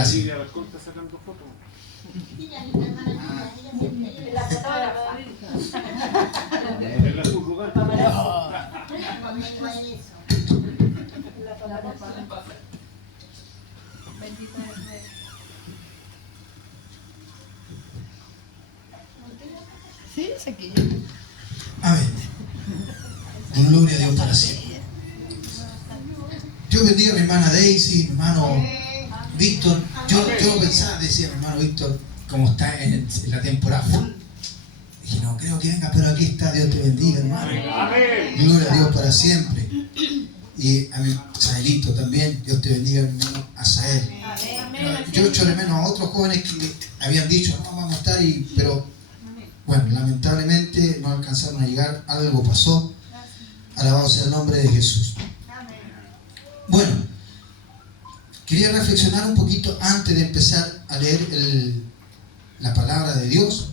Gracias. Lidia Alarcón está sacando fotos. En la sublugar. Sí, es aquí. Amén. Gloria a Dios para siempre. Dios bendiga a mi hermana Daisy, mi hermano Víctor. Yo pensaba, decía mi hermano Víctor, como está en la temporada full. Dije, no creo que venga, pero aquí está. Dios te bendiga, hermano. Amén. Gloria a Dios para siempre. Y a mi Saelito también. Dios te bendiga, mi hermano Asael. Yo echo de menos a otros jóvenes que habían dicho, no vamos a estar, pero bueno, lamentablemente no alcanzaron a llegar. Algo pasó. Alabado sea el nombre de Jesús. Bueno, quería reflexionar un poquito antes de empezar a leer la palabra de Dios.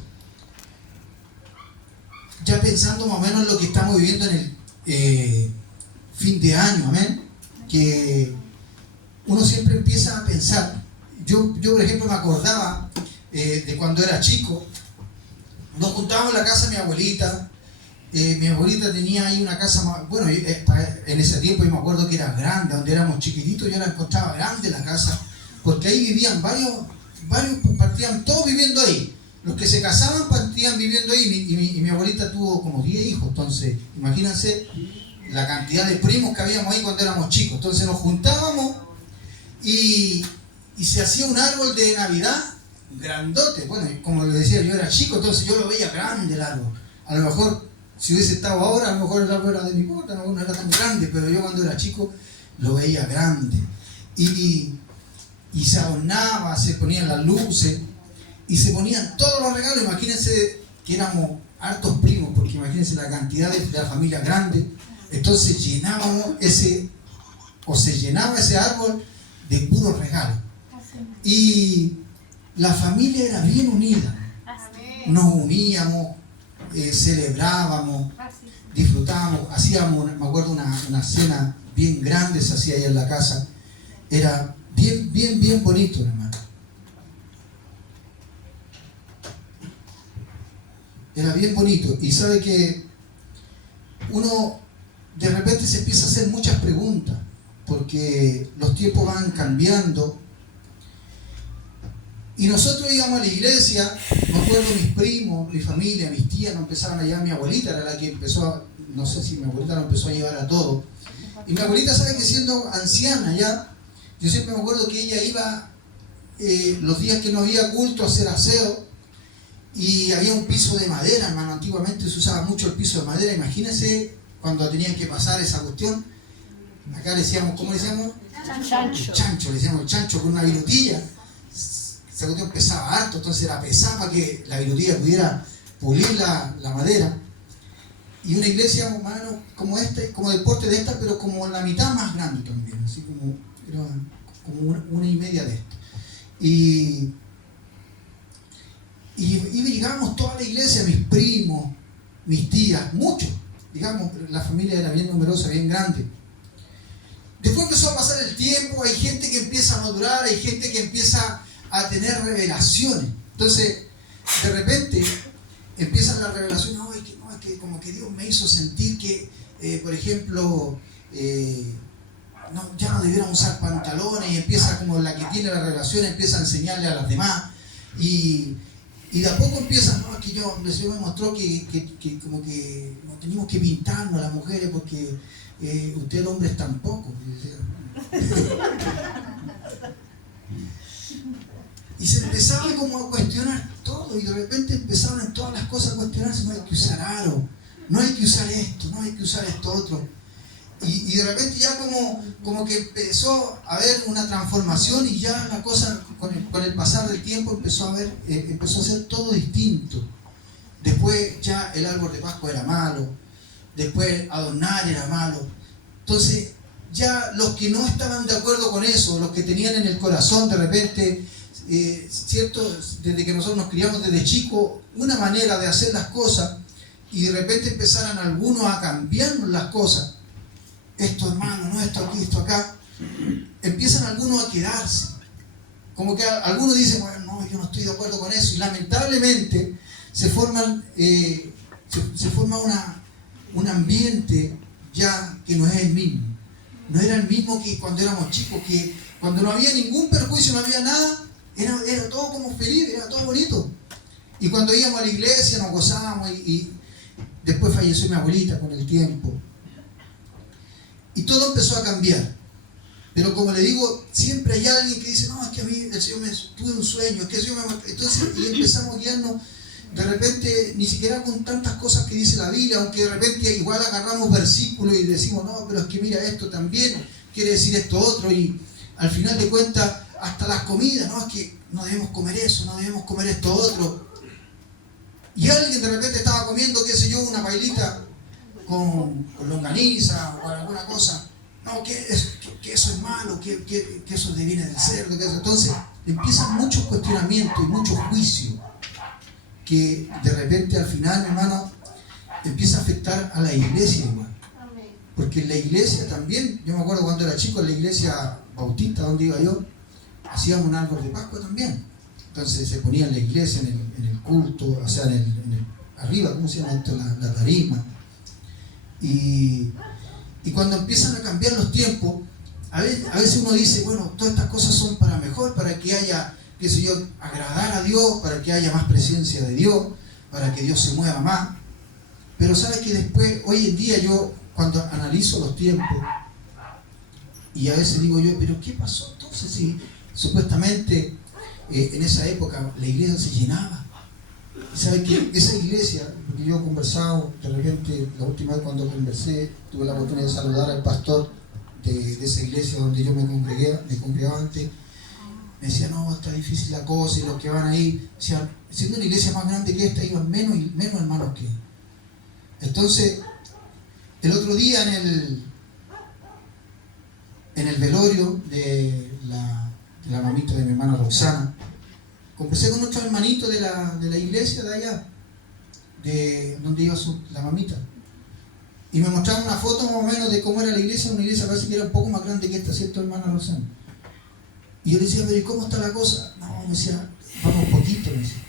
Ya pensando más o menos en lo que estamos viviendo en el fin de año, amén. Que uno siempre empieza a pensar. Yo por ejemplo, me acordaba de cuando era chico. Nos juntábamos en la casa de mi abuelita. Mi abuelita tenía ahí una casa más, bueno, en ese tiempo yo me acuerdo que era grande, donde éramos chiquititos, yo la encontraba grande la casa, porque ahí vivían varios partían todos viviendo ahí. Los que se casaban partían viviendo ahí, y mi abuelita tuvo como 10 hijos, entonces imagínense la cantidad de primos que habíamos ahí cuando éramos chicos. Entonces nos juntábamos y se hacía un árbol de Navidad grandote. Bueno, como les decía, yo era chico, entonces yo lo veía grande el árbol. A lo mejor si hubiese estado ahora, a lo mejor el árbol era de mi cuota, no era tan grande, pero yo cuando era chico lo veía grande. Y se adornaba, se ponían las luces y se ponían todos los regalos. Imagínense que éramos hartos primos, porque imagínense la cantidad de la familia grande. Entonces se llenaba ese árbol de puros regalos. Y la familia era bien unida. Nos uníamos, celebrábamos, disfrutábamos, hacíamos, me acuerdo, una cena bien grande, se hacía ahí en la casa. Era bien bonito, hermano. Era bien bonito. Y sabe que uno de repente se empieza a hacer muchas preguntas, porque los tiempos van cambiando. Y nosotros íbamos a la iglesia, me acuerdo, mis primos, mi familia, mis tías, nos empezaban a llevar. Mi abuelita era la que empezó, no sé si mi abuelita nos empezó a llevar a todos. Y mi abuelita, sabe que siendo anciana ya, yo siempre me acuerdo que ella iba los días que no había culto a hacer aseo, y había un piso de madera, hermano. Antiguamente se usaba mucho el piso de madera. Imagínense cuando tenían que pasar esa cuestión. Acá le decíamos, ¿cómo le decíamos? Chancho. Le decíamos el chancho, con una virutilla. Esa cuestión pesaba harto, entonces era pesada para que la virutilla pudiera pulir la madera. Y una iglesia, hermano, como esta, como del porte de esta, pero como la mitad más grande también, así como, era como una y media de esta. Y llegábamos toda la iglesia, mis primos, mis tías, muchos, digamos, la familia era bien numerosa, bien grande. Después empezó a pasar el tiempo, hay gente que empieza a madurar, hay gente que empieza a tener revelaciones. Entonces, de repente, empiezan las revelaciones. No, es que como que Dios me hizo sentir que, por ejemplo, ya no debieran usar pantalones, y empieza como la que tiene la revelación, empieza a enseñarle a las demás. Y de a poco empieza, no, es que el Señor me mostró que como que no teníamos que pintarnos a las mujeres porque usted el hombre es tan poco. Y se empezaba como a cuestionar todo, y de repente empezaban en todas las cosas a cuestionarse. No hay que usar aro, no hay que usar esto, no hay que usar esto otro. Y de repente ya como que empezó a haber una transformación, y ya la cosa con el pasar del tiempo empezó a ser todo distinto. Después ya el árbol de Pascua era malo, después adornar era malo. Entonces ya los que no estaban de acuerdo con eso, los que tenían en el corazón de repente, cierto, desde que nosotros nos criamos desde chicos, una manera de hacer las cosas, y de repente empezaran algunos a cambiarnos las cosas. Esto, hermano, no, esto aquí, esto acá. Empiezan algunos a quedarse. como que algunos dicen, bueno, no, yo no estoy de acuerdo con eso, y lamentablemente se forma un ambiente ya que no es el mismo. No era el mismo que cuando éramos chicos, que cuando no había ningún perjuicio, no había nada, era todo como feliz, era todo bonito. Y cuando íbamos a la iglesia nos gozábamos y después falleció mi abuelita con el tiempo. Y todo empezó a cambiar. Pero como le digo, siempre hay alguien que dice, no, es que a mí el Señor tuve un sueño, es que el Señor me... Entonces, y empezamos a guiarnos, de repente, ni siquiera con tantas cosas que dice la Biblia, aunque de repente igual agarramos versículos y decimos, no, pero es que mira, esto también quiere decir esto otro, y al final de cuentas, hasta las comidas, no, es que no debemos comer eso, no debemos comer esto otro. Y alguien de repente estaba comiendo, qué sé yo, una pailita con longaniza o alguna cosa. No, que eso es malo, que eso viene del cerdo. Que eso. Entonces empiezan muchos cuestionamientos y muchos juicios que de repente al final, hermano, empieza a afectar a la iglesia igual. Porque en la iglesia también, yo me acuerdo cuando era chico, en la iglesia bautista donde iba yo, hacíamos un árbol de Pascua también. Entonces se ponía en la iglesia, en el culto, o sea, arriba, ¿cómo se llama esto? La tarima. Y cuando empiezan a cambiar los tiempos, a veces uno dice, bueno, todas estas cosas son para mejor, para que haya, qué sé yo, agradar a Dios, para que haya más presencia de Dios, para que Dios se mueva más. Pero sabes que después, hoy en día yo, cuando analizo los tiempos, y a veces digo yo, pero ¿qué pasó entonces si supuestamente en esa época la iglesia se llenaba? Y sabes que esa iglesia, porque yo he conversado, de repente la última vez cuando conversé, tuve la oportunidad de saludar al pastor de esa iglesia donde yo me congregaba antes, me decía, no, está difícil la cosa, y los que van ahí, decían, siendo una iglesia más grande que esta, iban menos hermanos que. Entonces, el otro día en el velorio de la mamita de mi hermana Roxana, conversé con otro hermanito de la iglesia de allá, de donde iba la mamita, y me mostraron una foto más o menos de cómo era la iglesia. Una iglesia parece que era un poco más grande que esta, ¿cierto, hermana Roxana? Y yo le decía, pero ¿y cómo está la cosa? No, me decía, vamos poquito, me decía.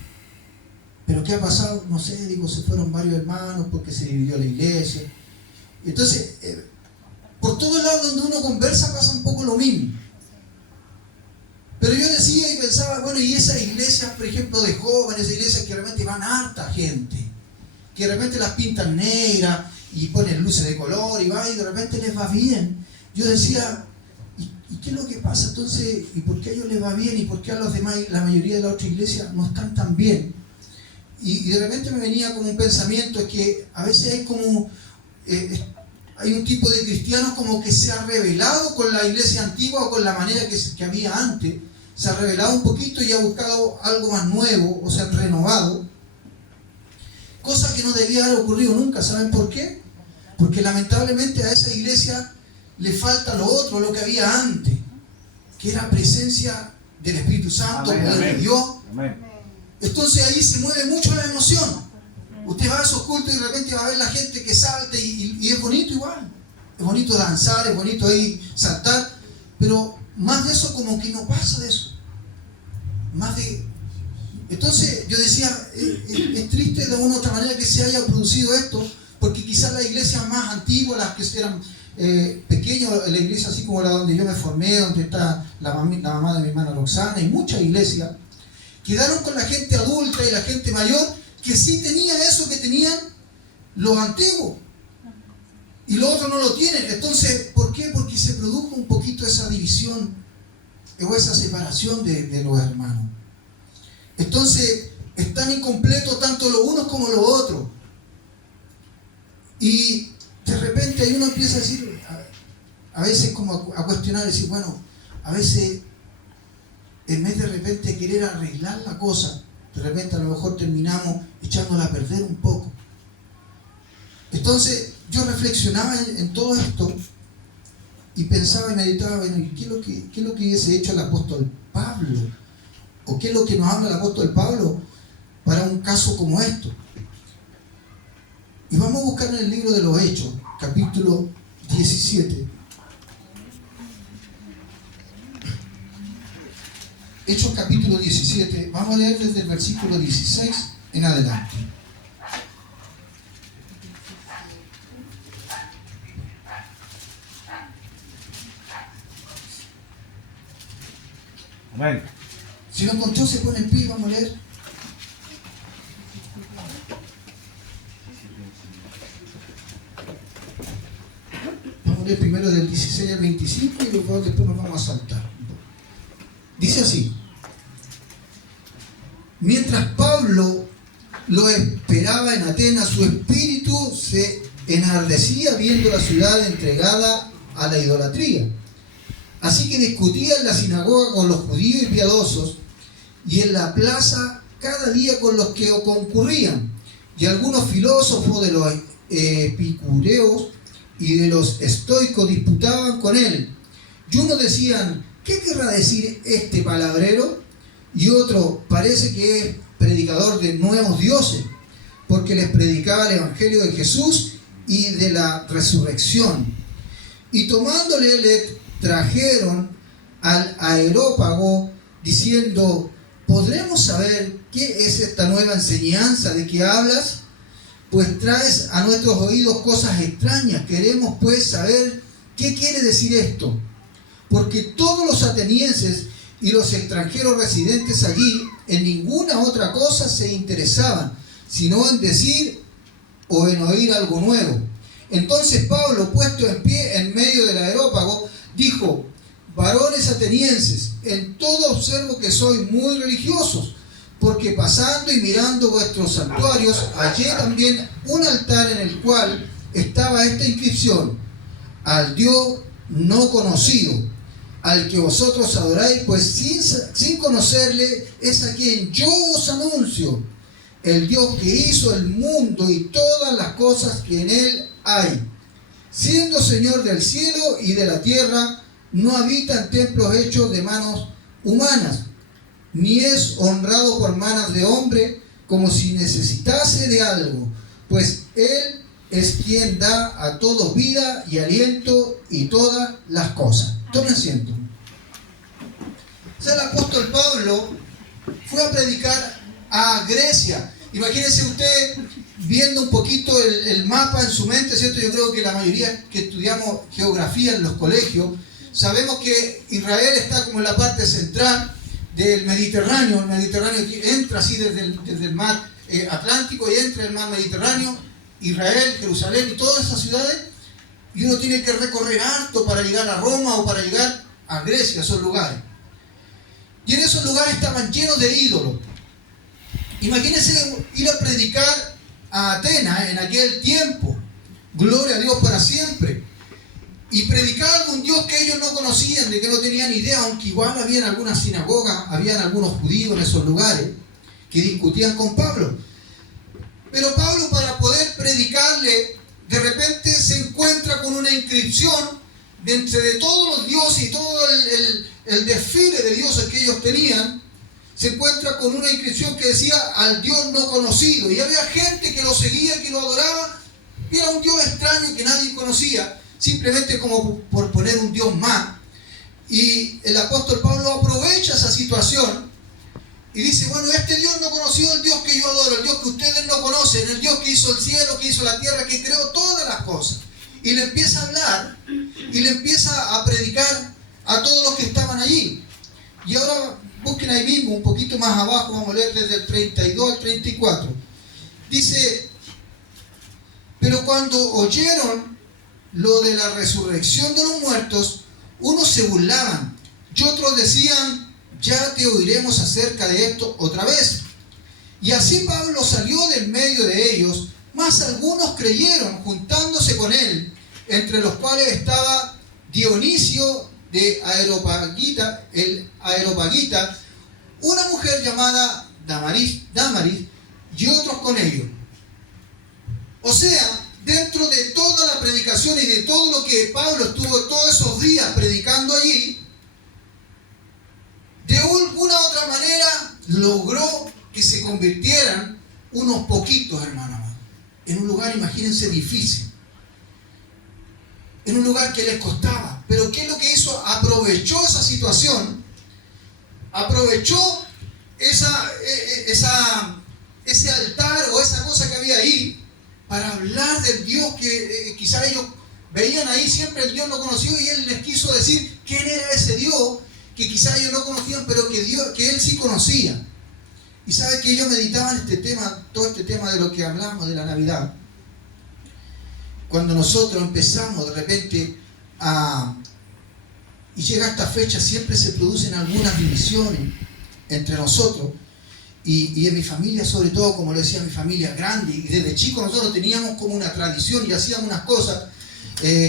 ¿Pero qué ha pasado? No sé, digo, se fueron varios hermanos porque se dividió la iglesia. Entonces, por todos lados donde uno conversa pasa un poco lo mismo. Pero yo decía y pensaba, bueno, y esas iglesias, por ejemplo, de jóvenes, esas iglesias que realmente van harta gente, que de repente las pintan negras y ponen luces de color y de repente les va bien. Yo decía, ¿y qué es lo que pasa entonces? ¿Y por qué a ellos les va bien? ¿Y por qué a los demás, la mayoría de las otras iglesias, no están tan bien? Y de repente me venía como un pensamiento, es que a veces hay como... hay un tipo de cristianos como que se ha rebelado con la iglesia antigua o con la manera que había antes. Se ha rebelado un poquito y ha buscado algo más nuevo, o se han renovado. Cosa que no debía haber ocurrido nunca. ¿Saben por qué? Porque lamentablemente a esa iglesia le falta lo otro, lo que había antes, que era presencia del Espíritu Santo, poder de Dios. Amén. Entonces ahí se mueve mucho la emoción. Usted va a esos cultos y de repente va a ver la gente que salta y es bonito igual. Es bonito danzar, es bonito ahí saltar, pero más de eso como que no pasa de eso. Entonces yo decía, es triste de una u otra manera que se haya producido esto, porque quizás las iglesias más antiguas, las que eran pequeñas, la iglesia así como la donde yo me formé, donde está la mamá de mi hermana Roxana, y muchas iglesias, quedaron con la gente adulta y la gente mayor, que sí tenían eso que tenían los antiguos y los otros no lo tienen. Entonces, ¿por qué? Porque se produjo un poquito esa división o esa separación de los hermanos. Entonces, están incompletos tanto los unos como los otros. Y de repente ahí uno empieza a decir, a veces como a cuestionar, decir, bueno, a veces en vez de repente querer arreglar la cosa, de repente a lo mejor terminamos echándola a perder un poco. Entonces yo reflexionaba en todo esto y pensaba y meditaba, bueno, ¿y qué es lo que hubiese hecho el apóstol Pablo? ¿O qué es lo que nos habla el apóstol Pablo para un caso como esto? Y vamos a buscar en el libro de los Hechos, capítulo 17. Hechos capítulo 17, vamos a leer desde el versículo 16 en adelante. Amén. Si lo encontró, se pone en pie y vamos a leer. Vamos a leer primero del 16 al 25 y luego después nos vamos a saltar. Dice así: mientras Pablo lo esperaba en Atenas, su espíritu se enardecía viendo la ciudad entregada a la idolatría. Así que discutía en la sinagoga con los judíos y piadosos, y en la plaza cada día con los que concurrían. Y algunos filósofos de los epicureos y de los estoicos disputaban con él. Y unos decían: ¿qué querrá decir este palabrero? Y otro: parece que es predicador de nuevos dioses, porque les predicaba el evangelio de Jesús y de la resurrección. Y tomándole le trajeron al Areópago, diciendo: ¿podremos saber qué es esta nueva enseñanza de que hablas? Pues traes a nuestros oídos cosas extrañas. Queremos pues saber qué quiere decir esto. Porque todos los atenienses y los extranjeros residentes allí en ninguna otra cosa se interesaban, sino en decir o en oír algo nuevo. Entonces Pablo, puesto en pie en medio del Areópago, dijo: varones atenienses, en todo observo que sois muy religiosos, porque pasando y mirando vuestros santuarios, hallé también un altar en el cual estaba esta inscripción: al Dios no conocido, al que vosotros adoráis, pues sin conocerle es a quien yo os anuncio, el Dios que hizo el mundo y todas las cosas que en él hay, siendo Señor del cielo y de la tierra. No habita en templos hechos de manos humanas, ni es honrado por manos de hombre, como si necesitase de algo, pues Él es quien da a todos vida y aliento y todas las cosas. Tome asiento. O sea, el apóstol Pablo fue a predicar a Grecia. Imagínense usted viendo un poquito el mapa en su mente, ¿cierto? Yo creo que la mayoría que estudiamos geografía en los colegios sabemos que Israel está como en la parte central del Mediterráneo. El Mediterráneo entra así desde el mar Atlántico y entra en el mar Mediterráneo, Israel, Jerusalén y todas esas ciudades, y uno tiene que recorrer harto para llegar a Roma o para llegar a Grecia, esos lugares. Y en esos lugares estaban llenos de ídolos. Imagínense ir a predicar a Atenas en aquel tiempo, gloria a Dios para siempre, y predicar a algún Dios que ellos no conocían, de que no tenían idea, aunque igual habían algunas sinagogas, habían algunos judíos en esos lugares que discutían con Pablo. Pero Pablo, para poder predicarle, de repente se encuentra con una inscripción de entre de todos los dioses y todo el desfile de dioses que ellos tenían. Se encuentra con una inscripción que decía: al Dios no conocido. Y había gente que lo seguía, que lo adoraba, y era un Dios extraño que nadie conocía, simplemente como por poner un Dios más. Y el apóstol Pablo aprovecha esa situación y dice: bueno, este Dios no conocido, el Dios que yo adoro, el Dios que ustedes no conocen, el Dios que hizo el cielo, que hizo la tierra, que creó todas las cosas. Y le empieza a hablar y le empieza a predicar a todos los que estaban allí. Y ahora busquen ahí mismo, un poquito más abajo, vamos a leer desde el 32 al 34. Dice: pero cuando oyeron lo de la resurrección de los muertos, unos se burlaban y otros decían: ya te oiremos acerca de esto otra vez. Y así Pablo salió del medio de ellos, mas algunos creyeron, juntándose con él, entre los cuales estaba Dionisio de Areopagita, el Areopagita, una mujer llamada Damaris, y otros con ellos. O sea, dentro de toda la predicación y de todo lo que Pablo estuvo todos esos días predicando allí, de alguna u otra manera logró que se convirtieran unos poquitos, hermanos, en un lugar, imagínense, difícil, en un lugar que les costaba. Pero ¿qué es lo que hizo? Aprovechó esa situación aprovechó ese altar o esa cosa que había ahí para hablar del Dios que quizá ellos veían ahí siempre el Dios no conocido, y él les quiso decir quién era ese Dios que quizá ellos no conocían, pero que él sí conocía. Y sabe que yo meditaba en este tema, todo este tema de lo que hablamos de la Navidad. Cuando nosotros empezamos de repente y llega esta fecha, siempre se producen algunas divisiones entre nosotros. Y en mi familia, sobre todo, como le decía, mi familia grande, y desde chicos nosotros teníamos como una tradición y hacíamos unas cosas,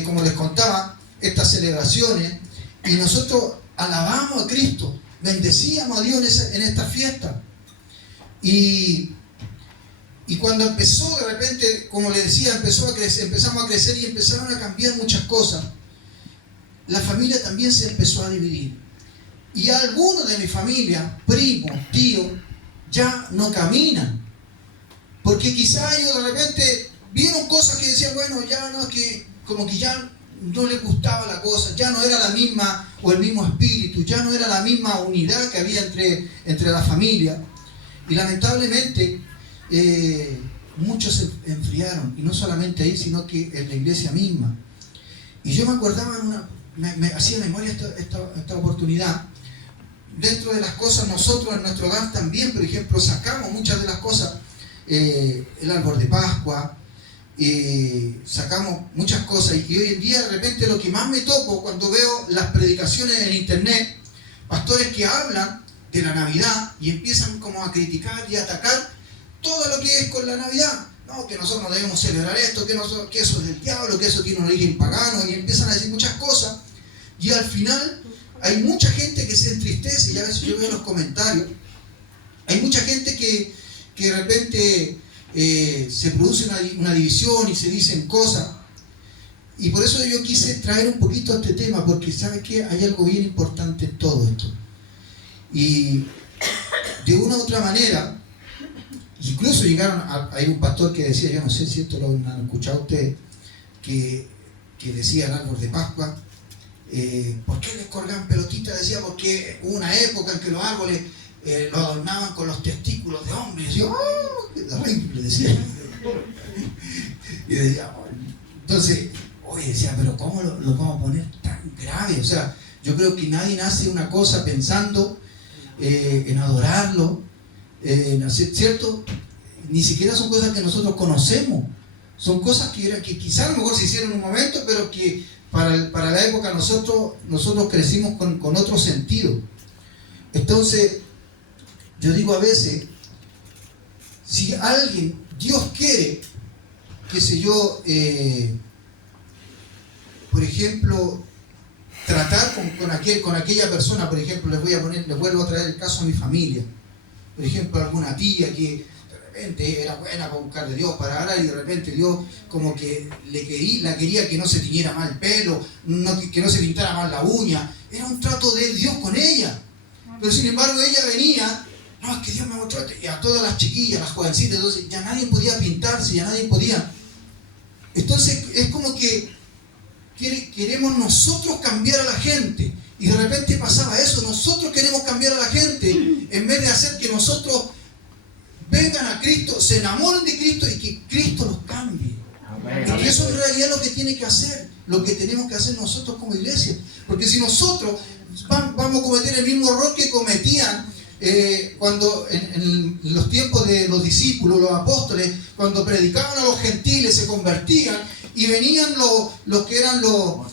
como les contaba, estas celebraciones, y nosotros alabamos a Cristo, bendecíamos a Dios en esta fiesta. Y cuando empezó de repente, como le decía, empezamos a crecer y empezaron a cambiar muchas cosas, la familia también se empezó a dividir. Y algunos de mi familia, primos, tíos, ya no caminan. Porque quizá ellos de repente vieron cosas que decían, bueno, ya no, que como que ya no les gustaba la cosa, ya no era la misma o el mismo espíritu, ya no era la misma unidad que había entre la familia. Y lamentablemente muchos se enfriaron, y no solamente ahí, sino que en la iglesia misma. Y yo me acordaba, me hacía memoria esta oportunidad. Dentro de las cosas, nosotros en nuestro hogar también, por ejemplo, sacamos muchas de las cosas, el árbol de Pascua, sacamos muchas cosas, y hoy en día de repente lo que más me topo cuando veo las predicaciones en internet, pastores que hablan de la Navidad y empiezan como a criticar y a atacar todo lo que es con la Navidad. No, que nosotros no debemos celebrar esto, que eso es del diablo, que eso tiene un origen pagano, y empiezan a decir muchas cosas, y al final hay mucha gente que se entristece. Y a veces yo veo en los comentarios, hay mucha gente que de repente se produce una división y se dicen cosas. Y por eso yo quise traer un poquito este tema, porque ¿sabe qué? Hay algo bien importante en todo esto. Y de una u otra manera, incluso hay un pastor que decía, yo no sé si esto lo han escuchado ustedes, que decía el árbol de Pascua, ¿por qué les colgaban pelotitas? Decía, porque hubo una época en que los árboles lo adornaban con los testículos de hombres. Y decía, ¡oh! ¡Qué terrible! Decía. Y decía, oh. Entonces, decía, pero ¿cómo lo vamos a poner tan grave? O sea, yo creo que nadie hace una cosa pensando en adorarlo, ¿cierto? Ni siquiera son cosas que nosotros conocemos. Son cosas que quizás a lo mejor se hicieron en un momento, pero que para la época nosotros crecimos con otro sentido. Entonces, yo digo a veces, si Dios quiere, qué sé yo, por ejemplo, tratar con aquella persona, por ejemplo, les vuelvo a traer el caso a mi familia. Por ejemplo, alguna tía que de repente era buena para buscar de Dios, para orar, y de repente Dios como que la quería que no se tiñera mal el pelo, que no se pintara mal la uña. Era un trato de Dios con ella. Pero sin embargo ella venía, no, es que Dios me mostró, y a todas las chiquillas, las jovencitas, entonces ya nadie podía pintarse, ya nadie podía. Entonces es como que queremos nosotros cambiar a la gente, y de repente pasaba eso. Nosotros queremos cambiar a la gente en vez de hacer que nosotros vengan a Cristo, se enamoren de Cristo y que Cristo los cambie. Porque eso en realidad es lo que tiene que hacer, lo que tenemos que hacer nosotros como iglesia. Porque si nosotros vamos a cometer el mismo error que cometían cuando en los tiempos de los discípulos, los apóstoles, cuando predicaban a los gentiles, se convertían, y venían los que eran los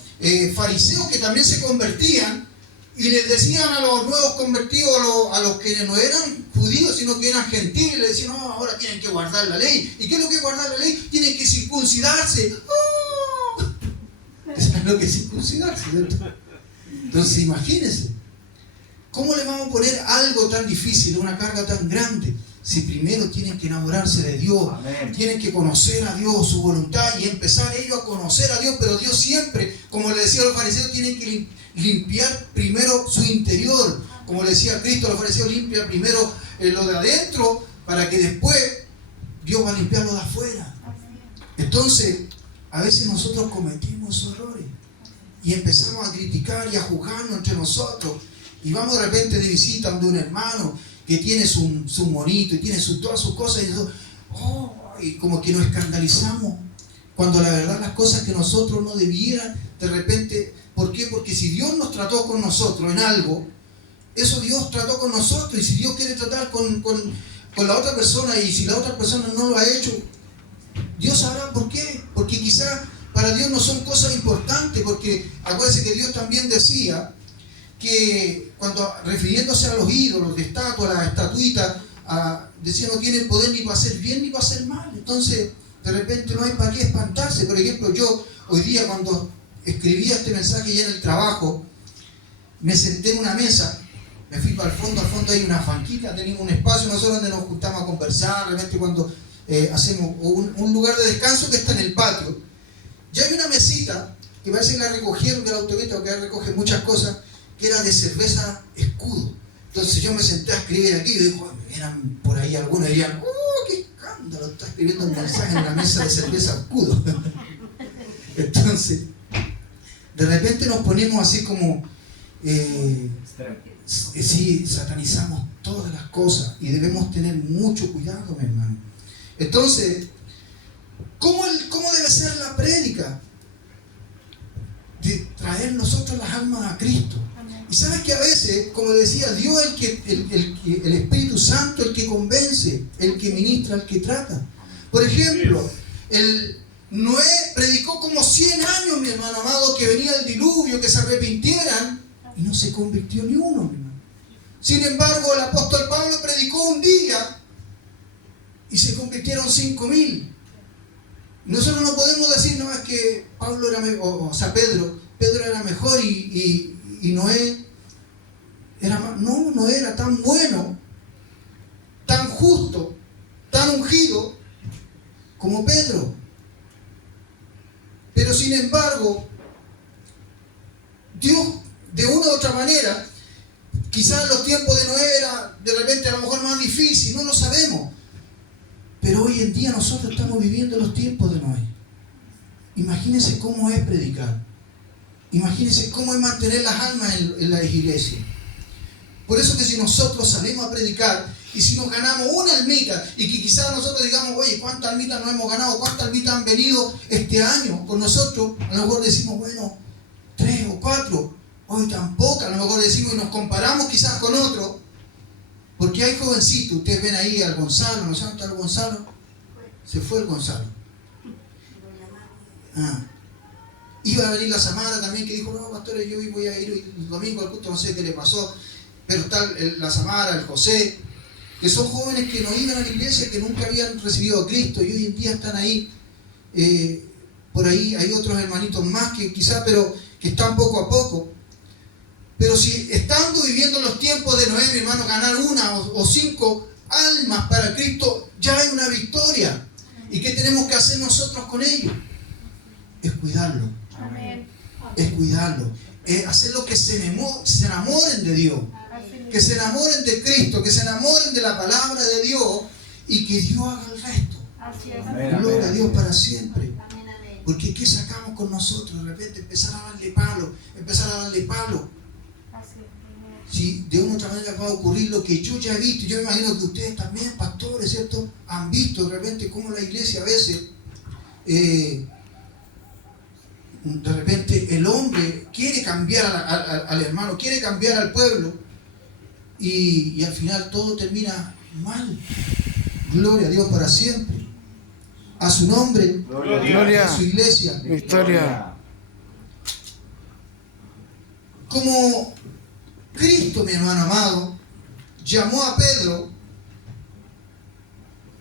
fariseos, que también se convertían, y les decían a los nuevos convertidos, a los que no eran judíos, sino que eran gentiles, les decían, no, ahora tienen que guardar la ley. ¿Y qué es lo que es guardar la ley? Tienen que circuncidarse. ¡Oh! Eso es lo que es circuncidarse, ¿cierto? Entonces imagínense, ¿cómo le vamos a poner algo tan difícil, una carga tan grande, si primero tienen que enamorarse de Dios? Amén. Tienen que conocer a Dios, su voluntad, y empezar ellos a conocer a Dios. Pero Dios siempre, como le decía a los fariseos, tienen que limpiar primero su interior. Como le decía Cristo a los fariseos, limpia primero lo de adentro, para que después Dios va a limpiar lo de afuera. Entonces, a veces nosotros cometimos errores y empezamos a criticar y a juzgarnos entre nosotros. Y vamos de repente de visita donde un hermano que tiene su monito y tiene todas sus cosas y como que nos escandalizamos. Cuando la verdad las cosas que nosotros no debieran, de repente, ¿por qué? Porque si Dios nos trató con nosotros en algo, eso Dios trató con nosotros, y si Dios quiere tratar con la otra persona, y si la otra persona no lo ha hecho, Dios sabrá por qué. Porque quizá para Dios no son cosas importantes, porque acuérdense que Dios también decía que cuando refiriéndose a los ídolos de estatua, a las estatuitas, decía no tienen poder ni para hacer bien ni para hacer mal. Entonces de repente no hay para qué espantarse. Por ejemplo, yo hoy día cuando escribía este mensaje ya en el trabajo, me senté en una mesa, me fui para el fondo, al fondo hay una banquita, tenemos un espacio nosotros donde nos juntamos a conversar, realmente cuando hacemos un lugar de descanso que está en el patio. Ya hay una mesita que parece que la recogieron de la autovía, que recoge muchas cosas, que era de cerveza Escudo. Entonces yo me senté a escribir aquí y digo, eran por ahí algunos dirían, ¡oh, qué escándalo! Está escribiendo un mensaje en una mesa de cerveza Escudo. Entonces, de repente nos ponemos así como, sí, satanizamos todas las cosas y debemos tener mucho cuidado, mi hermano. Entonces, ¿cómo debe ser la prédica? De traer nosotros las almas a Cristo. Y sabes que a veces, como decía, Dios el Espíritu Santo, el que convence, el que ministra, el que trata. Por ejemplo, Noé predicó como 100 años, mi hermano amado, que venía el diluvio, que se arrepintieran, y no se convirtió ni uno, mi hermano. Sin embargo, el apóstol Pablo predicó un día y se convirtieron 5.000. Nosotros no podemos decir, no, es que Pablo era mejor, o sea, Pedro era mejor y Noé era más. No, Noé era tan bueno, tan justo, tan ungido como Pedro. Pero sin embargo, Dios, de una u otra manera, quizás los tiempos de Noé era de repente a lo mejor más difícil, no lo sabemos. Pero hoy en día nosotros estamos viviendo los tiempos de Noé. Imagínense cómo es predicar. Imagínense cómo es mantener las almas en la iglesia. Por eso que si nosotros salimos a predicar y si nos ganamos una almita y que quizás nosotros digamos, oye, ¿cuántas almitas nos hemos ganado? ¿Cuántas almitas han venido este año con nosotros? A lo mejor decimos, bueno, 3 o 4. Hoy tan pocas. A lo mejor decimos y nos comparamos quizás con otros. Porque hay jovencitos, ustedes ven ahí al Gonzalo, ¿no saben dónde está el Gonzalo? Se fue el Gonzalo. Iba a venir la Samara también, que dijo, no, pastores, yo voy a ir el domingo al culto, no sé qué le pasó. Pero está la Samara, el José, que son jóvenes que no iban a la iglesia, que nunca habían recibido a Cristo y hoy en día están ahí. Por ahí hay otros hermanitos más que quizás, pero que están poco a poco. Pero si estando viviendo los tiempos de Noé, mi hermano, ganar 1 o 5 almas para Cristo, ya hay una victoria. ¿Y qué tenemos que hacer nosotros con ellos? Es cuidarlo. Amén. Es cuidarlo. Es hacerlo que se enamoren de Dios. Que se enamoren de Cristo, que se enamoren de la palabra de Dios y que Dios haga el resto. Así es. Gloria a Dios para siempre. Porque ¿qué sacamos con nosotros? De repente empezar a darle palo. Si de una u otra manera va a ocurrir lo que yo ya he visto, yo me imagino que ustedes también, pastores, ¿cierto? Han visto de repente cómo la iglesia a veces, de repente el hombre quiere cambiar al hermano, quiere cambiar al pueblo y al final todo termina mal. Gloria a Dios para siempre. A su nombre, Gloria. a su iglesia. Victoria. Como Cristo, mi hermano amado, llamó a Pedro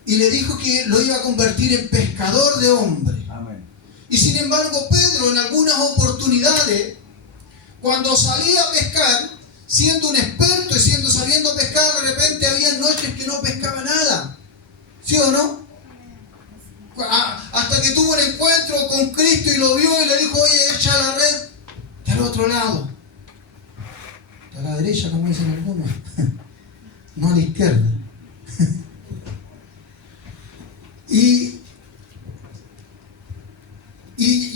y le dijo que lo iba a convertir en pescador de hombres. Amén. Y sin embargo, Pedro en algunas oportunidades, cuando salía a pescar, siendo un experto y sabiendo pescar, de repente había noches que no pescaba nada. ¿Sí o no? Hasta que tuvo un encuentro con Cristo y lo vio y le dijo, oye, echa la red del otro lado. A la derecha, como dicen algunos, no a la izquierda. Y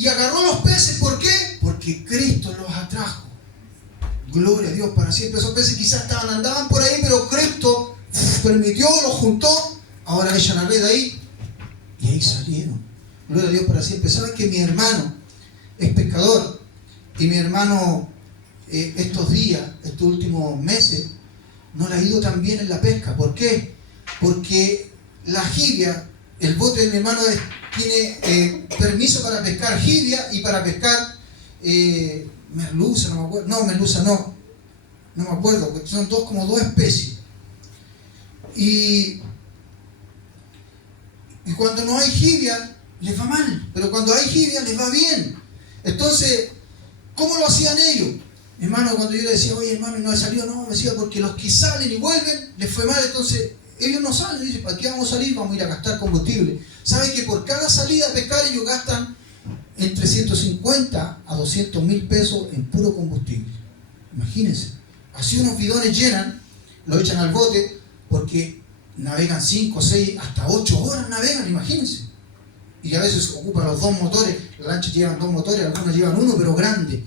agarró los peces, ¿por qué? Porque Cristo los atrajo. Gloria a Dios para siempre. Esos peces quizás andaban por ahí, pero Cristo permitió, los juntó, ahora echan la red ahí y ahí salieron. Gloria a Dios para siempre. ¿Saben que mi hermano es pescador? Y mi hermano estos días, estos últimos meses, no le ha ido tan bien en la pesca. ¿Por qué? Porque la jibia, el bote de mi hermano tiene permiso para pescar jibia y para pescar merluza, no me acuerdo. No, merluza no me acuerdo, porque son como dos especies. Y cuando no hay jibia, les va mal, pero cuando hay jibia, les va bien. Entonces, ¿cómo lo hacían ellos? Mi hermano, cuando yo le decía, oye hermano, no ha salido, no, me decía, porque los que salen y vuelven, les fue mal, entonces ellos no salen. Dicen, ¿para qué vamos a salir? Vamos a ir a gastar combustible. ¿Saben que por cada salida a pescar ellos gastan entre 150 a 200 mil pesos en puro combustible? Imagínense. Así unos bidones llenan, lo echan al bote, porque navegan 5, 6, hasta 8 horas navegan, imagínense. Y a veces ocupan los dos motores, las lanchas llevan dos motores, algunas llevan uno, pero grande.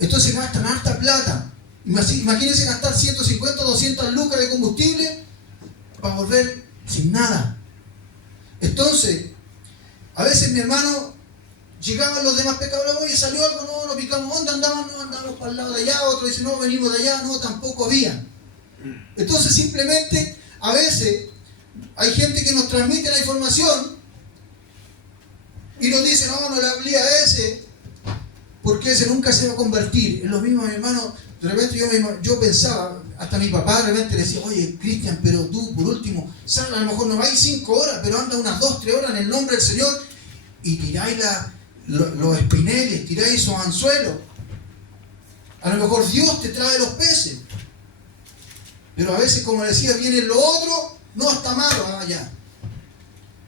Entonces gastan harta plata. Imagínense gastar 150 o 200 lucas de combustible para volver sin nada. Entonces, a veces mi hermano, llegaban los demás pescadores, oye, salió algo, no picamos, ¿dónde andaban? No, andamos para el lado de allá, otro dice, no, venimos de allá, no, tampoco había. Entonces simplemente, a veces, hay gente que nos transmite la información y nos dice, no le hablé a ese, porque ese nunca se va a convertir. Es lo mismo, mi hermano, de repente yo pensaba, hasta mi papá de repente le decía, oye, Cristian, pero tú, por último, sal, a lo mejor no vais 5 horas, pero anda unas 2, 3 horas en el nombre del Señor y tiráis los espineles, tiráis esos anzuelos. A lo mejor Dios te trae los peces. Pero a veces, como decía, viene lo otro, no está malo, ya.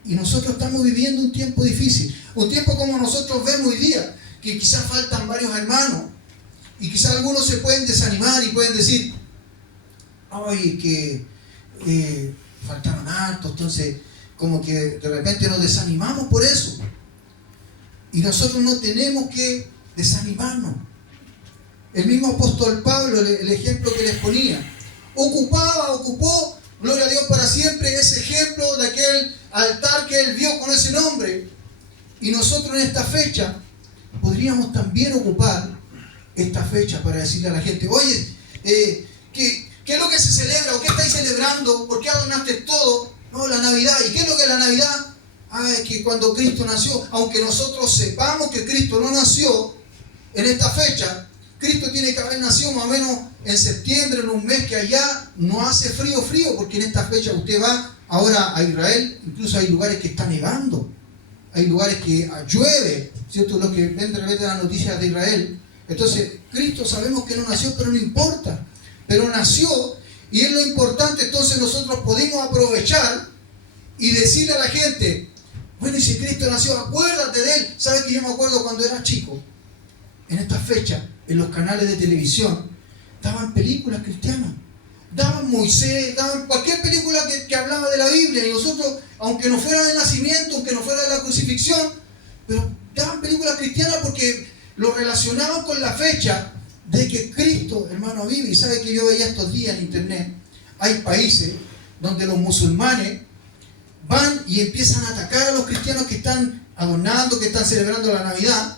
Y nosotros estamos viviendo un tiempo difícil. Un tiempo como nosotros vemos hoy día, que quizás faltan varios hermanos, y quizás algunos se pueden desanimar y pueden decir, ay, que faltaron hartos, entonces como que de repente nos desanimamos por eso. Y nosotros no tenemos que desanimarnos. El mismo apóstol Pablo, el ejemplo que les ponía, ocupó, gloria a Dios para siempre, ese ejemplo de aquel altar que él vio con ese nombre. Y nosotros en esta fecha podríamos también ocupar esta fecha para decirle a la gente, oye, ¿qué es lo que se celebra? ¿O qué estáis celebrando? ¿Por qué adornaste todo? No, la Navidad. ¿Y qué es lo que es la Navidad? Es que cuando Cristo nació, aunque nosotros sepamos que Cristo no nació en esta fecha, Cristo tiene que haber nacido más o menos en septiembre, en un mes que allá no hace frío, porque en esta fecha usted va ahora a Israel, incluso hay lugares que está nevando, hay lugares que llueve, ¿cierto? Los que ven de repente las noticias de Israel. Entonces, Cristo sabemos que no nació, pero no importa. Pero nació, y es lo importante. Entonces nosotros podemos aprovechar y decirle a la gente, bueno, y si Cristo nació, acuérdate de Él. ¿Sabes que yo me acuerdo cuando era chico? En esta fecha, en los canales de televisión, daban películas cristianas. Daban Moisés, daban cualquier película que hablaba de la Biblia. Y nosotros, aunque no fuera del nacimiento, aunque no fuera de la crucifixión, pero daban películas cristianas porque lo relacionaban con la fecha de que Cristo, hermano, vive. Y sabe que yo veía estos días en internet, hay países donde los musulmanes van y empiezan a atacar a los cristianos que están adornando, que están celebrando la Navidad.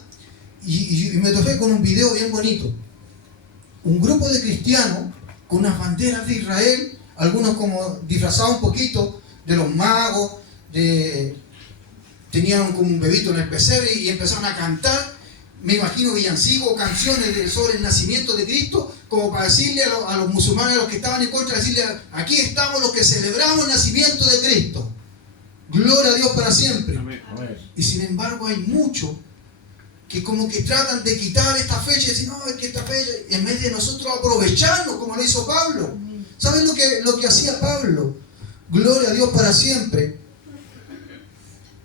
Y me topé con un video bien bonito. Un grupo de cristianos con unas banderas de Israel, algunos como disfrazados un poquito de los magos, tenían como un bebito en el pesebre y empezaron a cantar, me imagino villancicos, canciones sobre el nacimiento de Cristo, como para decirle a los musulmanes, a los que estaban en contra, decirle, aquí estamos los que celebramos el nacimiento de Cristo. Gloria a Dios para siempre. Amén. Y sin embargo hay muchos que como que tratan de quitar esta fecha y decir, no, es que esta fecha, en vez de nosotros aprovecharnos como lo hizo Pablo. ¿Saben lo que hacía Pablo? Gloria a Dios para siempre.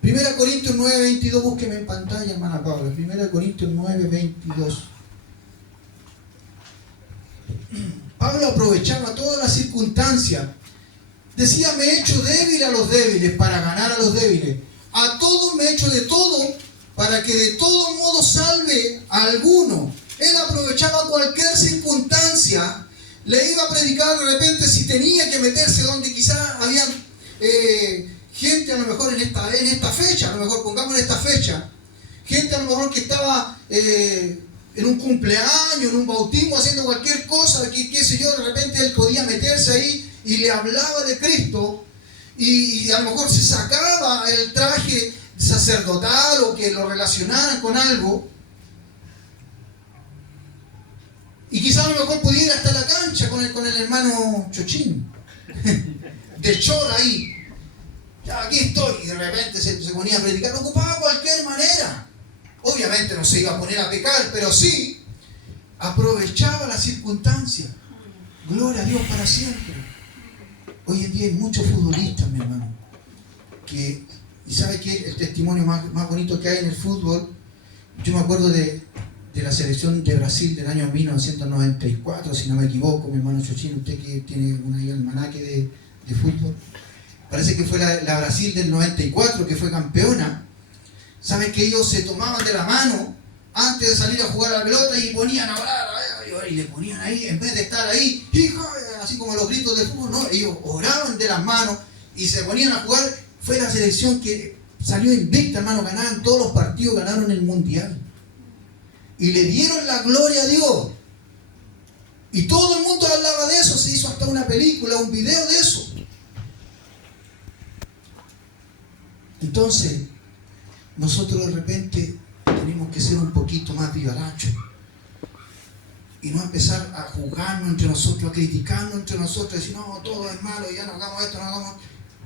1 Corintios 9:22, búsqueme en pantalla, hermana Paula. 1 Corintios 9:22. Pablo aprovechaba todas las circunstancias. Decía, me he hecho débil a los débiles para ganar a los débiles. A todos me he hecho de todo para que de todo modo salve a alguno. Él aprovechaba cualquier circunstancia. Le iba a predicar de repente si tenía que meterse donde quizás había gente a lo mejor en esta fecha, a lo mejor pongamos en esta fecha, gente a lo mejor que estaba en un cumpleaños, en un bautismo, haciendo cualquier cosa, qué sé yo, de repente él podía meterse ahí y le hablaba de Cristo y a lo mejor se sacaba el traje sacerdotal o que lo relacionaran con algo. Y quizás a lo mejor pudiera ir hasta la cancha con el hermano Chochín. De chor ahí. Ya aquí estoy. Y de repente se ponía a predicar. Lo ocupaba de cualquier manera. Obviamente no se iba a poner a pecar, pero sí aprovechaba la circunstancia. Gloria a Dios para siempre. Hoy en día hay muchos futbolistas, mi hermano. Y ¿sabe qué? El testimonio más bonito que hay en el fútbol. Yo me acuerdo de la selección de Brasil del año 1994, si no me equivoco, mi hermano Chochín, usted que tiene un almanaque de fútbol. Parece que fue la Brasil del 94 que fue campeona. ¿Saben que ellos se tomaban de la mano antes de salir a jugar a la pelota y ponían a orar? Y le ponían ahí, en vez de estar ahí, así como los gritos del fútbol, no, ellos oraban de las manos y se ponían a jugar. Fue la selección que salió invicta, hermano, ganaban todos los partidos, ganaron el mundial. Y le dieron la gloria a Dios. Y todo el mundo hablaba de eso, se hizo hasta una película, un video de eso. Entonces, nosotros de repente tenemos que ser un poquito más vivarachos y no empezar a juzgarnos entre nosotros, a criticarnos entre nosotros, a decir, no, todo es malo, ya no hagamos esto, no hagamos.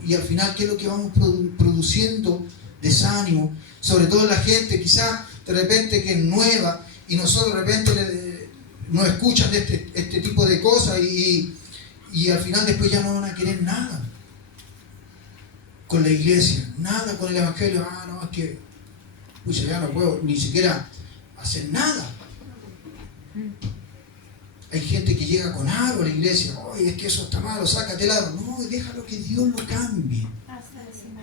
Y al final, ¿qué es lo que vamos produciendo? Desánimo, sobre todo en la gente quizás de repente que es nueva y nosotros de repente nos escuchan de este tipo de cosas y al final después ya no van a querer nada con la iglesia, nada con el evangelio. No, es que pucha, ya no puedo ni siquiera hacer nada. Hay gente que llega con aro a la iglesia. Oye, es que eso está malo, sácate el aro. No, déjalo que Dios lo cambie,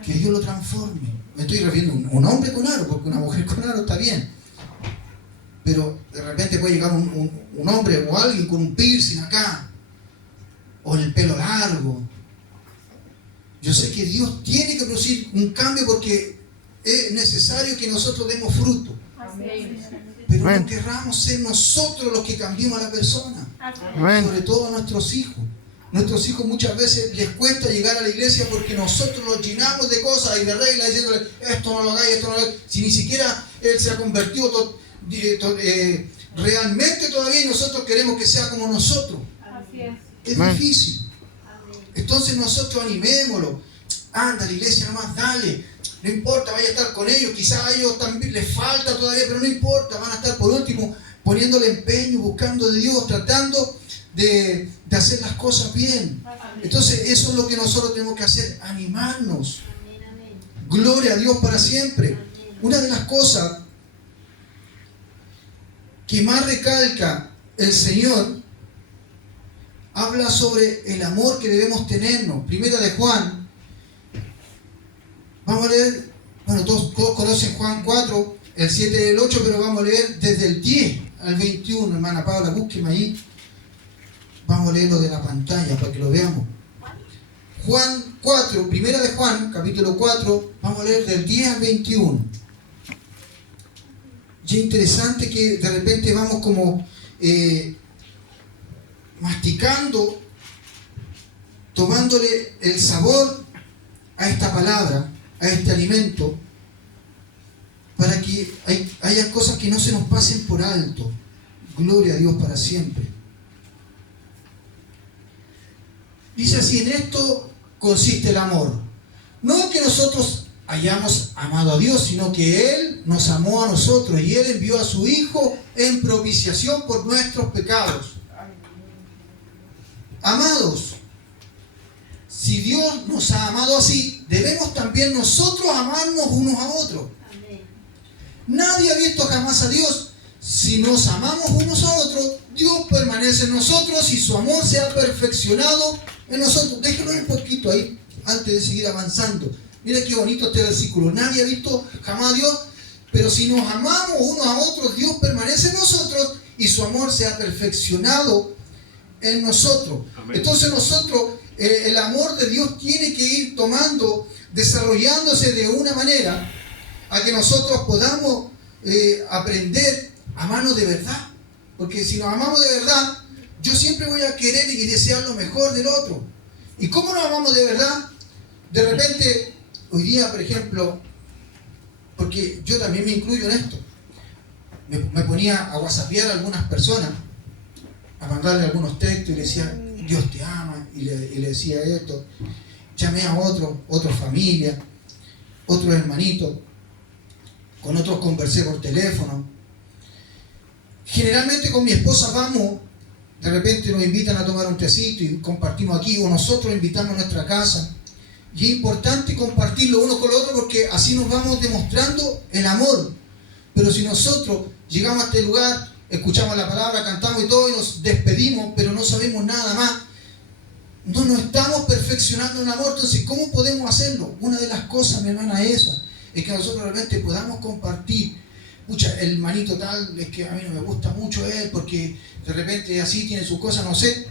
que Dios lo transforme. Me estoy refiriendo a un hombre con aro, porque una mujer con aro está bien. Pero de repente puede llegar un hombre o alguien con un piercing acá, o el pelo largo. Yo sé que Dios tiene que producir un cambio porque es necesario que nosotros demos fruto. Pero no querramos ser nosotros los que cambiemos a la persona. Sobre todo a nuestros hijos. Nuestros hijos muchas veces les cuesta llegar a la iglesia porque nosotros los llenamos de cosas y de reglas diciéndole esto no lo hagáis, esto no lo hagáis. Si ni siquiera él se ha convertido realmente todavía y nosotros queremos que sea como nosotros. Es difícil. Entonces nosotros animémoslo. Anda a la iglesia nomás, dale. No importa, vaya a estar con ellos. Quizás a ellos también les falta todavía, pero no importa. Van a estar por último poniéndole empeño, buscando de Dios, tratando de hacer las cosas bien. Entonces eso es lo que nosotros tenemos que hacer, animarnos. Gloria a Dios para siempre. Una de las cosas que más recalca el Señor habla sobre el amor que debemos tenernos. Primera de Juan. Vamos a leer, bueno, todos conocen Juan 4, el 7 y el 8, pero vamos a leer desde el 10 al 21, hermana Paula, búsqueme ahí. Vamos a leerlo de la pantalla para que lo veamos. Juan 4, primera de Juan, capítulo 4, vamos a leer del 10 al 21. Y es interesante que de repente vamos como masticando, tomándole el sabor a esta palabra, a este alimento, para que haya cosas que no se nos pasen por alto. Gloria a Dios para siempre. Dice así: en esto consiste el amor. No que nosotros hayamos amado a Dios, sino que Él nos amó a nosotros y Él envió a su Hijo en propiciación por nuestros pecados. Amados, si Dios nos ha amado así, debemos también nosotros amarnos unos a otros. Nadie ha visto jamás a Dios. Si nos amamos unos a otros, Dios permanece en nosotros y su amor se ha perfeccionado en nosotros. Déjenlo un poquito ahí, antes de seguir avanzando. Mira qué bonito este versículo. Nadie ha visto jamás a Dios, pero si nos amamos unos a otros, Dios permanece en nosotros y su amor se ha perfeccionado en nosotros. Amén. Entonces nosotros, el amor de Dios tiene que ir tomando, desarrollándose de una manera a que nosotros podamos aprender a amarnos de verdad. Porque si nos amamos de verdad, yo siempre voy a querer y desear lo mejor del otro. ¿Y cómo nos amamos de verdad? De repente, hoy día, por ejemplo, porque yo también me incluyo en esto, me ponía a whatsappear a algunas personas, a mandarle algunos textos y le decía, Dios te ama, y le decía esto. Llamé a otra familia, otros hermanitos, con otros conversé por teléfono. Generalmente con mi esposa vamos, de repente nos invitan a tomar un tecito y compartimos aquí, o nosotros invitamos a nuestra casa. Y es importante compartirlo uno con el otro porque así nos vamos demostrando el amor. Pero si nosotros llegamos a este lugar, escuchamos la palabra, cantamos y todo y nos despedimos, pero no sabemos nada más, no nos estamos perfeccionando en el amor. Entonces, ¿cómo podemos hacerlo? Una de las cosas, mi hermana, es que nosotros realmente podamos compartir. Pucha, el manito tal, es que a mí no me gusta mucho él, porque de repente así tiene sus cosas, no sé,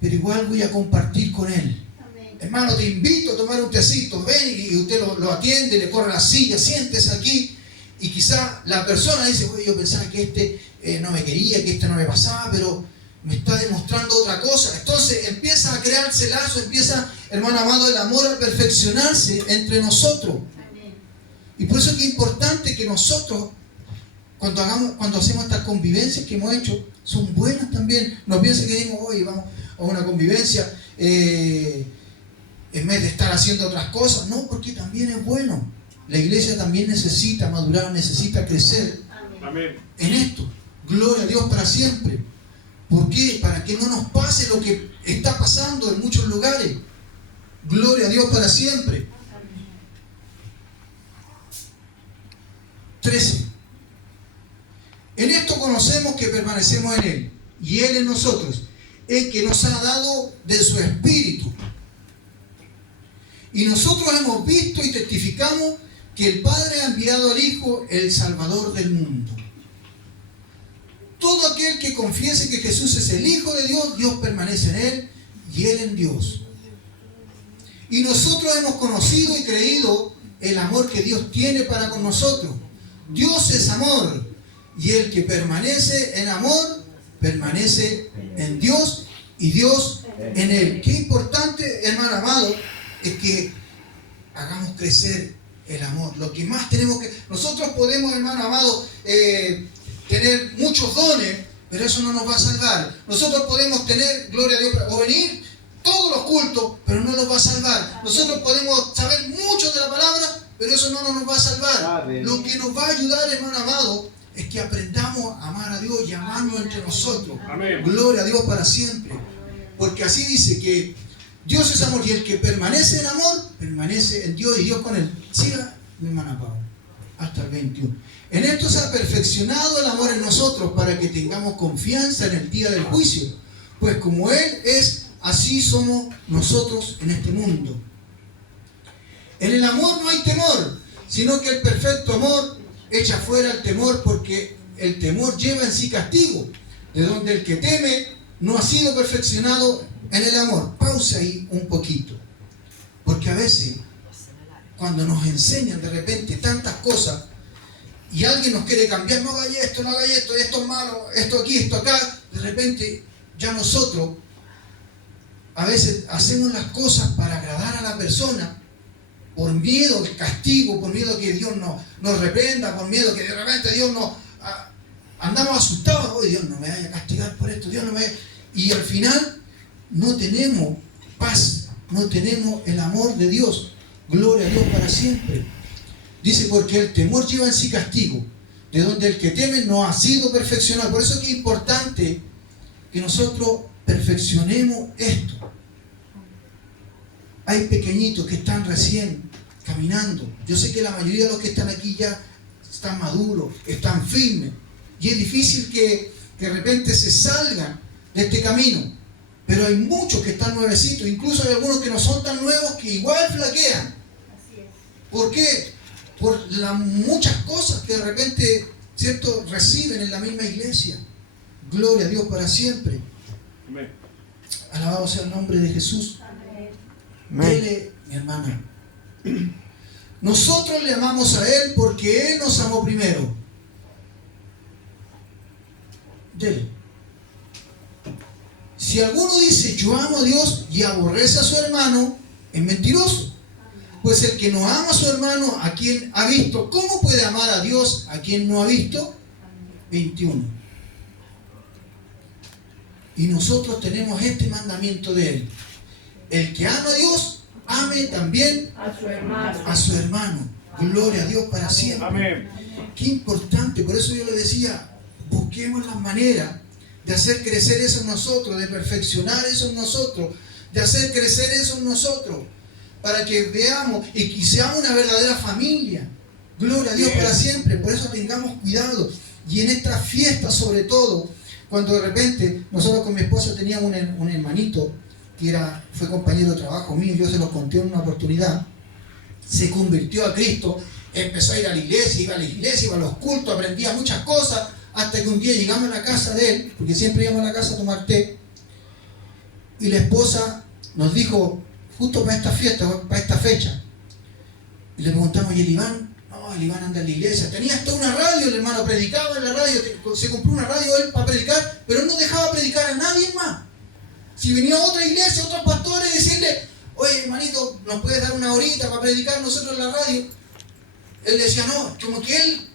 pero igual voy a compartir con él. Amén. Hermano, te invito a tomar un tecito, ven y usted lo atiende, le corre la silla, siéntese aquí, y quizá la persona dice, oye, yo pensaba que este no me quería, que este no me pasaba, pero me está demostrando otra cosa. Entonces empieza a crearse lazo, empieza, hermano amado, el amor a perfeccionarse entre nosotros. Y por eso es que es importante que nosotros, cuando hacemos estas convivencias que hemos hecho, son buenas también. No piensen que digamos, oye, vamos a una convivencia en vez de estar haciendo otras cosas. No, porque también es bueno. La iglesia también necesita madurar, necesita crecer Amén. en esto. Gloria a Dios para siempre. ¿Por qué? Para que no nos pase lo que está pasando en muchos lugares. Gloria a Dios para siempre. 13. En esto conocemos que permanecemos en Él y Él en nosotros, el que nos ha dado de su Espíritu. Y nosotros hemos visto y testificamos que el Padre ha enviado al Hijo, el Salvador del mundo. Todo aquel que confiese que Jesús es el Hijo de Dios, Dios permanece en Él y Él en Dios. Y nosotros hemos conocido y creído el amor que Dios tiene para con nosotros. Dios es amor, y el que permanece en amor, permanece en Dios y Dios en Él. Qué importante, hermano amado, es que hagamos crecer el amor. Lo que más tenemos que... Nosotros podemos, hermano amado, tener muchos dones, pero eso no nos va a salvar. Nosotros podemos tener, gloria a Dios, o venir todos los cultos, pero no nos va a salvar. Nosotros podemos saber mucho de la palabra, pero eso no nos va a salvar. Lo que nos va a ayudar, hermano amado, es que aprendamos a amar a Dios y amarnos entre nosotros. Amén. Gloria a Dios para siempre. Porque así dice que Dios es amor y el que permanece en amor, permanece en Dios y Dios con él. Siga, mi hermana Paula, hasta el 21. En esto se ha perfeccionado el amor en nosotros para que tengamos confianza en el día del juicio. Pues como Él es, así somos nosotros en este mundo. En el amor no hay temor, sino que el perfecto amor echa fuera el temor, porque el temor lleva en sí castigo, de donde el que teme no ha sido perfeccionado en el amor. Pausa ahí un poquito, porque a veces cuando nos enseñan de repente tantas cosas y alguien nos quiere cambiar, no hagáis esto, no hagáis esto, esto es malo, esto aquí, esto acá, de repente ya nosotros a veces hacemos las cosas para agradar a la persona, por miedo al castigo, por miedo a que Dios nos reprenda, por miedo a que de repente Dios nos... andamos asustados, oh, Dios no me vaya a castigar por esto, Dios no me... Y al final no tenemos paz, no tenemos el amor de Dios. Gloria a Dios para siempre. Dice, porque el temor lleva en sí castigo, de donde el que teme no ha sido perfeccionado. Por eso es que es importante que nosotros perfeccionemos esto. Hay pequeñitos que están recién caminando. Yo sé que la mayoría de los que están aquí ya están maduros, están firmes. Y es difícil que de repente se salgan de este camino. Pero hay muchos que están nuevecitos. Incluso hay algunos que no son tan nuevos que igual flaquean. ¿Por qué? Por las muchas cosas que de repente, ¿cierto?, reciben en la misma iglesia. Gloria a Dios para siempre. Amén. Alabado sea el nombre de Jesús. Dele, mi hermana. Nosotros le amamos a Él porque Él nos amó primero. Dele. Si alguno dice yo amo a Dios y aborrece a su hermano, es mentiroso. Pues el que no ama a su hermano, a quien ha visto, ¿cómo puede amar a Dios a quien no ha visto? 21. Y nosotros tenemos este mandamiento de Él. El que ama a Dios, ame también A su hermano. a su hermano. Gloria a Dios para siempre. Amén. Qué importante, por eso yo le decía, busquemos la manera de hacer crecer eso en nosotros, de perfeccionar eso en nosotros, de hacer crecer eso en nosotros, para que veamos y seamos una verdadera familia. Gloria a Dios para siempre. Por eso tengamos cuidado. Y en estas fiestas sobre todo, cuando de repente nosotros con mi esposa teníamos un hermanito que fue compañero de trabajo mío, yo se los conté en una oportunidad, se convirtió a Cristo, empezó a ir a la iglesia, iba a los cultos, aprendía muchas cosas, hasta que un día llegamos a la casa de él, porque siempre íbamos a la casa a tomar té, y la esposa nos dijo, justo para esta fiesta, para esta fecha, y le preguntamos, ¿y el Iván? No, el Iván anda en la iglesia, tenía hasta una radio, el hermano predicaba en la radio, se compró una radio él para predicar, pero no dejaba predicar a nadie más. Si venía a otra iglesia, otros pastores, decirle, oye hermanito, ¿nos puedes dar una horita para predicar nosotros en la radio? Él decía, no, como que él,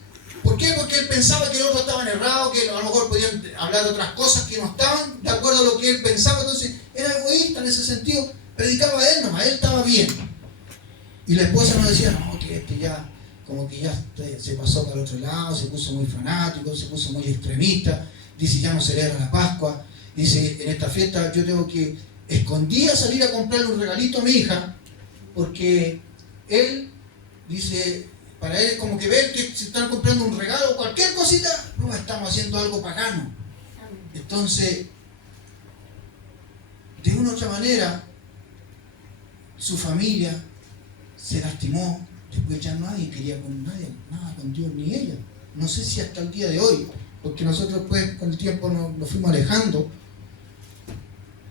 ¿por qué? Porque él pensaba que los otros estaban errados, que a lo mejor podían hablar de otras cosas que no estaban de acuerdo a lo que él pensaba, entonces era egoísta en ese sentido, predicaba a él nomás, él estaba bien. Y la esposa nos decía, no, que este ya, como que ya se pasó para el otro lado, se puso muy fanático, se puso muy extremista, dice, ya no celebra la Pascua, dice, en esta fiesta yo tengo que escondida salir a comprarle un regalito a mi hija, porque él, dice, para él es como que ver que se están comprando un regalo o cualquier cosita, no, estamos haciendo algo pagano. Entonces, de una u otra manera, su familia se lastimó, después ya nadie quería con nadie, nada con Dios ni ella. No sé si hasta el día de hoy, porque nosotros pues con el tiempo nos fuimos alejando.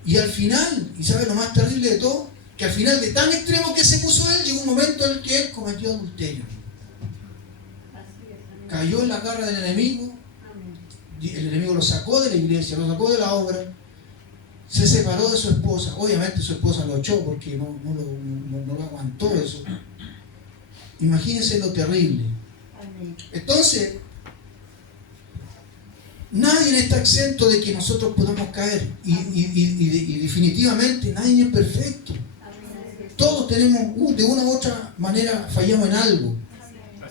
Y al final, y ¿sabe lo más terrible de todo? Que al final de tan extremo que se puso él, llegó un momento en el que él cometió adulterio. Cayó en la garra del enemigo, el enemigo lo sacó de la iglesia, lo sacó de la obra, se separó de su esposa. Obviamente su esposa lo echó porque no lo aguantó eso. Imagínense lo terrible. Entonces, nadie está exento de que nosotros podamos caer y definitivamente nadie es perfecto. Todos tenemos, de una u otra manera, fallamos en algo.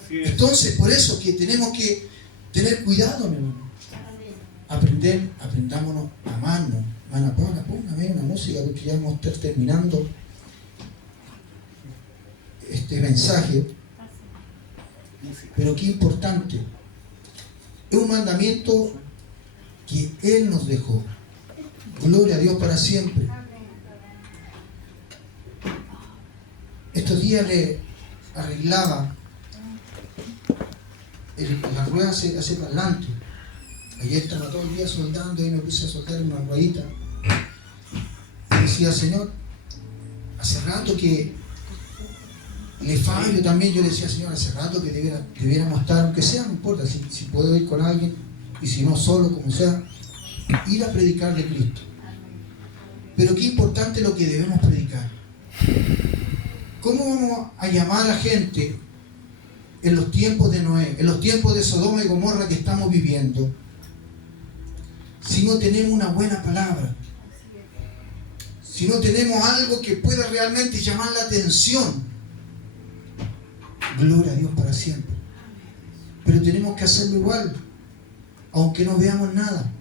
Entonces, por eso que tenemos que tener cuidado, mi hermano. Aprendámonos a amarnos. Hermana Paula, póngame una música porque ya vamos a estar terminando este mensaje. Pero qué importante. Es un mandamiento que Él nos dejó. Gloria a Dios para siempre. Estos días le arreglaba la rueda hacia parlante. Ayer estaba todo el día soldando y me puse a soldar una ruedita. Y decía, Señor, hace rato que le fallo también. Yo le decía, Señor, hace rato que debiéramos estar, aunque sea, no importa, si puedo ir con alguien, y si no solo, como sea, ir a predicar de Cristo. Pero qué importante lo que debemos predicar. ¿Cómo vamos a llamar a la gente en los tiempos de Noé, en los tiempos de Sodoma y Gomorra que estamos viviendo, si no tenemos una buena palabra? Si no tenemos algo que pueda realmente llamar la atención. Gloria a Dios para siempre. Pero tenemos que hacerlo igual, aunque no veamos nada.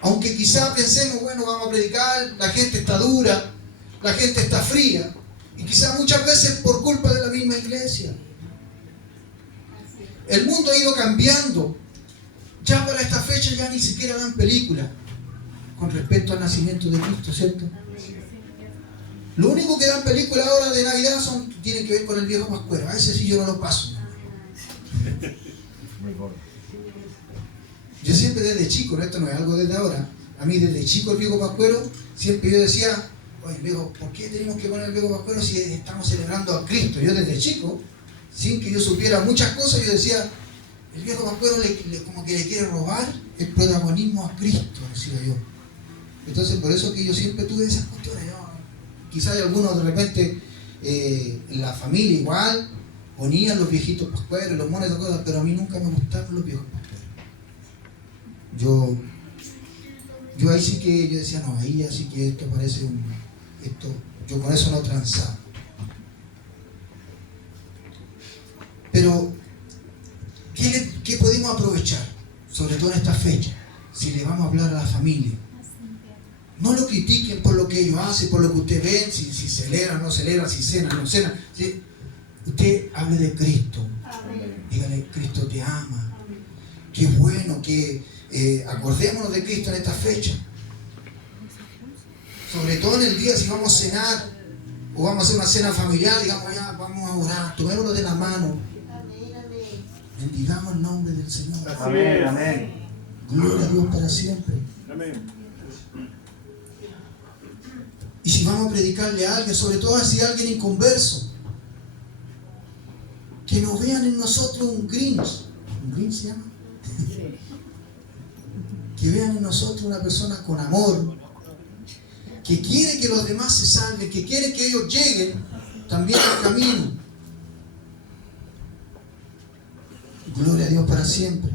Aunque quizá pensemos, bueno, vamos a predicar, la gente está dura, la gente está fría, y quizá muchas veces por culpa de la misma iglesia. El mundo ha ido cambiando. Ya para esta fecha ya ni siquiera dan películas con respecto al nacimiento de Cristo, ¿cierto? Lo único que dan películas ahora de Navidad tienen que ver con el viejo Pascuero. A ese sí yo no lo paso. Yo siempre siempre desde chico, esto no es algo desde ahora, a mí desde chico el viejo pascuero, siempre yo decía, oye viejo, ¿por qué tenemos que poner el viejo pascuero si estamos celebrando a Cristo? Yo desde chico, sin que yo supiera muchas cosas, yo decía, el viejo pascuero como que le quiere robar el protagonismo a Cristo, decía yo. Entonces por eso que yo siempre tuve esas cuestiones, ¿no? Quizás algunos de repente en la familia igual ponían los viejitos pascueros, los monos y cosas, pero a mí nunca me gustaron los viejos pascueros. Yo ahí sí que yo decía, no, ahí así que esto parece yo con eso no transaba. Pero ¿qué podemos aprovechar? Sobre todo en esta fecha, si le vamos a hablar a la familia. No lo critiquen por lo que ellos hacen, por lo que ustedes ven, si celebran, no celebran, si cenan, no cenan. ¿Sí? Usted hable de Cristo. Dígale, Cristo te ama. Qué bueno que acordémonos de Cristo en esta fecha. Sobre todo en el día, si vamos a cenar o vamos a hacer una cena familiar, digamos, ya vamos a orar, tomémoslo de la mano. Bendigamos el nombre del Señor. Amén, amén. Gloria a Dios para siempre. Amén. Y si vamos a predicarle a alguien, sobre todo si alguien inconverso, que no vean en nosotros un Grinch. ¿Un Grinch se llama? Que vean en nosotros una persona con amor, que quiere que los demás se salven, que quiere que ellos lleguen también al camino. Gloria a Dios para siempre.